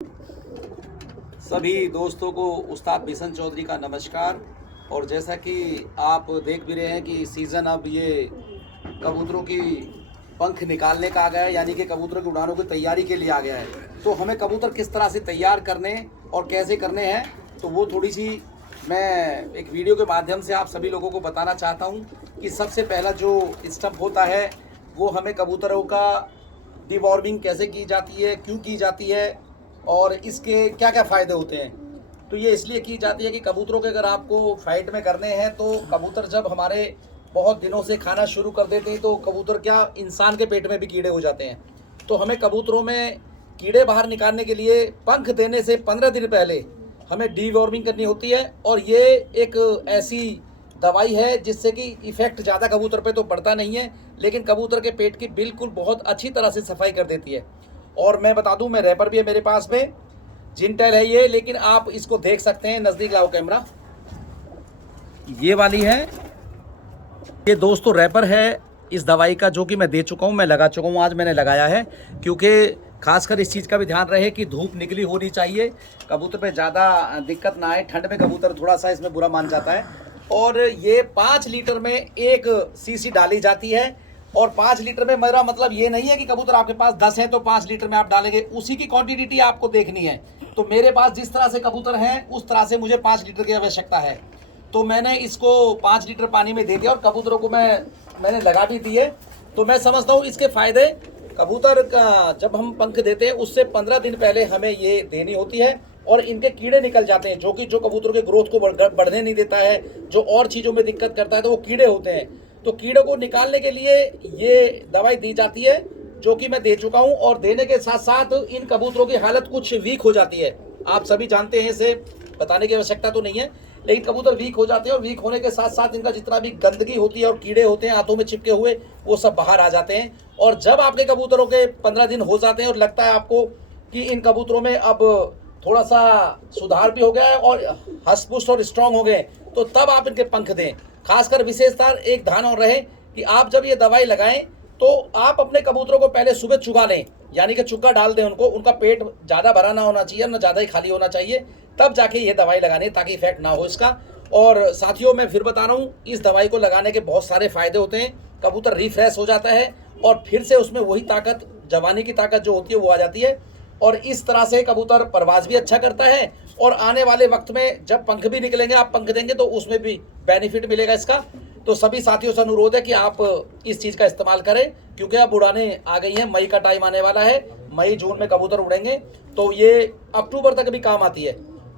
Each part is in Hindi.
सभी दोस्तों को उस्ताद बिशन चौधरी का नमस्कार। और जैसा कि आप देख भी रहे हैं कि सीज़न अब ये कबूतरों की पंख निकालने का आ गया है, यानी कि कबूतरों की उड़ानों की तैयारी के लिए आ गया है। तो हमें कबूतर किस तरह से तैयार करने और कैसे करने हैं, तो वो थोड़ी सी मैं एक वीडियो के माध्यम से आप सभी लोगों को बताना चाहता हूँ कि सबसे पहला जो स्टेप होता है वो हमें कबूतरों का डिवॉर्मिंग कैसे की जाती है, क्यों की जाती है और इसके क्या क्या फ़ायदे होते हैं। तो ये इसलिए की जाती है कि कबूतरों के अगर आपको फाइट में करने हैं तो कबूतर जब हमारे बहुत दिनों से खाना शुरू कर देते हैं तो कबूतर क्या इंसान के पेट में भी कीड़े हो जाते हैं। तो हमें कबूतरों में कीड़े बाहर निकालने के लिए पंख देने से 15 दिन पहले हमें डीवॉर्मिंग करनी होती है। और ये एक ऐसी दवाई है जिससे कि इफ़ेक्ट ज़्यादा कबूतर पे तो पड़ता नहीं है, लेकिन कबूतर के पेट की बिल्कुल बहुत अच्छी तरह से सफाई कर देती है। और मैं बता दूं, मैं रैपर भी है मेरे पास में, जिंटेल है ये, लेकिन आप इसको देख सकते हैं, नज़दीक लाओ कैमरा, ये वाली है। ये दोस्तों रैपर है इस दवाई का, जो कि मैं दे चुका हूँ, मैं लगा चुका हूँ, आज मैंने लगाया है। क्योंकि खासकर इस चीज़ का भी ध्यान रहे कि धूप निकली होनी चाहिए, कबूतर पे ज़्यादा दिक्कत ना आए। ठंड में कबूतर थोड़ा सा इसमें बुरा मान जाता है। और ये 5 लीटर में 1 सीसी डाली जाती है। और 5 लीटर में मेरा मतलब ये नहीं है कि कबूतर आपके पास 10 है तो 5 लीटर में आप डालेंगे, उसी की क्वांटिटी आपको देखनी है। तो मेरे पास जिस तरह से कबूतर हैं उस तरह से मुझे 5 लीटर की आवश्यकता है। तो मैंने इसको 5 लीटर पानी में दे दिया और कबूतरों को मैंने लगा भी दी है। तो मैं समझता हूँ इसके फ़ायदे, कबूतर का जब हम पंख देते हैं उससे 15 दिन पहले हमें ये देनी होती है और इनके कीड़े निकल जाते हैं, जो कबूतरों के ग्रोथ को बढ़ने नहीं देता है, जो और चीज़ों में दिक्कत करता है, तो वो कीड़े होते हैं। तो कीड़ों को निकालने के लिए ये दवाई दी जाती है, जो कि मैं दे चुका हूं। और देने के साथ साथ इन कबूतरों की हालत कुछ वीक हो जाती है, आप सभी जानते हैं, इसे बताने की आवश्यकता तो नहीं है, लेकिन कबूतर वीक हो जाते हैं। और वीक होने के साथ साथ इनका जितना भी गंदगी होती है और कीड़े होते हैं हाथों में चिपके हुए, वो सब बाहर आ जाते हैं। और जब आपके कबूतरों के 15 दिन हो जाते हैं और लगता है आपको कि इन कबूतरों में अब थोड़ा सा सुधार भी हो गया है और हष्ट-पुष्ट और स्ट्रांग हो गए, तो तब आप इनके पंख दें। खासकर विशेषता एक ध्यान और रहे कि आप जब ये दवाई लगाएं तो आप अपने कबूतरों को पहले सुबह चुगा लें, यानी कि चुग्गा डाल दें उनको, उनका पेट ज़्यादा भरा ना होना चाहिए, ना ज़्यादा ही खाली होना चाहिए, तब जाके ये दवाई लगानी, ताकि इफेक्ट ना हो इसका। और साथियों, मैं फिर बता रहा हूँ, इस दवाई को लगाने के बहुत सारे फायदे होते हैं। कबूतर रिफ्रेश हो जाता है और फिर से उसमें वही ताकत, जवानी की ताकत जो होती है वो आ जाती है। और इस तरह से कबूतर परवाज भी अच्छा करता है और आने वाले वक्त में जब पंख भी निकलेंगे, आप पंख देंगे तो उसमें भी बेनिफिट मिलेगा इसका। तो सभी साथियों से अनुरोध है कि आप इस चीज़ का इस्तेमाल करें, क्योंकि अब उड़ाने आ गई हैं, मई का टाइम आने वाला है, मई जून में कबूतर उड़ेंगे, तो ये अक्टूबर तक भी काम आती है।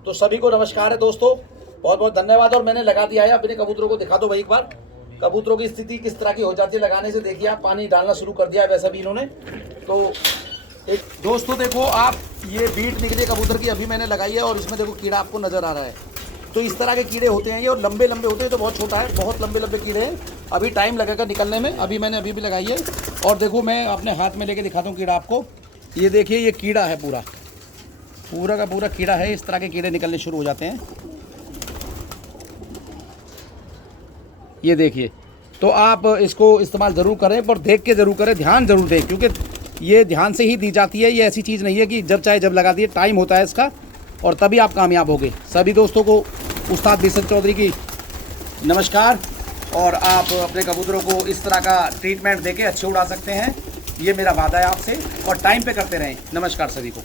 तो सभी को नमस्कार है दोस्तों, बहुत बहुत धन्यवाद। और मैंने लगा दिया है, अपने कबूतरों को दिखा दो भाई एक बार, कबूतरों की स्थिति किस तरह की हो जाती है लगाने से। देखिए आप, पानी डालना शुरू कर दिया है वैसा भी इन्होंने। तो एक दोस्तों देखो आप, ये बीट निकली कबूतर की अभी मैंने लगाई है और इसमें देखो कीड़ा आपको नज़र आ रहा है। तो इस तरह के कीड़े होते हैं ये, और लंबे लंबे होते हैं, तो बहुत छोटा है, बहुत लंबे लंबे कीड़े हैं, अभी टाइम लगेगा निकलने में। अभी मैंने अभी भी लगाई है। और देखो मैं अपने हाथ में लेके दिखाता हूँ कीड़ा आपको, ये देखिए, ये कीड़ा है, पूरा पूरा का पूरा कीड़ा है। इस तरह के कीड़े निकलने शुरू हो जाते हैं, ये देखिए। तो आप इसको इस्तेमाल ज़रूर करें, पर देख के ज़रूर करें, ध्यान ज़रूर दें, क्योंकि ये ध्यान से ही दी जाती है। ये ऐसी चीज़ नहीं है कि जब चाहे जब लगा दिए, टाइम होता है इसका, और तभी आप कामयाब होंगे। सभी दोस्तों को उस्ताद बिशन चौधरी की नमस्कार। और आप अपने कबूतरों को इस तरह का ट्रीटमेंट देके अच्छे उड़ा सकते हैं, ये मेरा वादा है आपसे, और टाइम पे करते रहें। नमस्कार सभी को।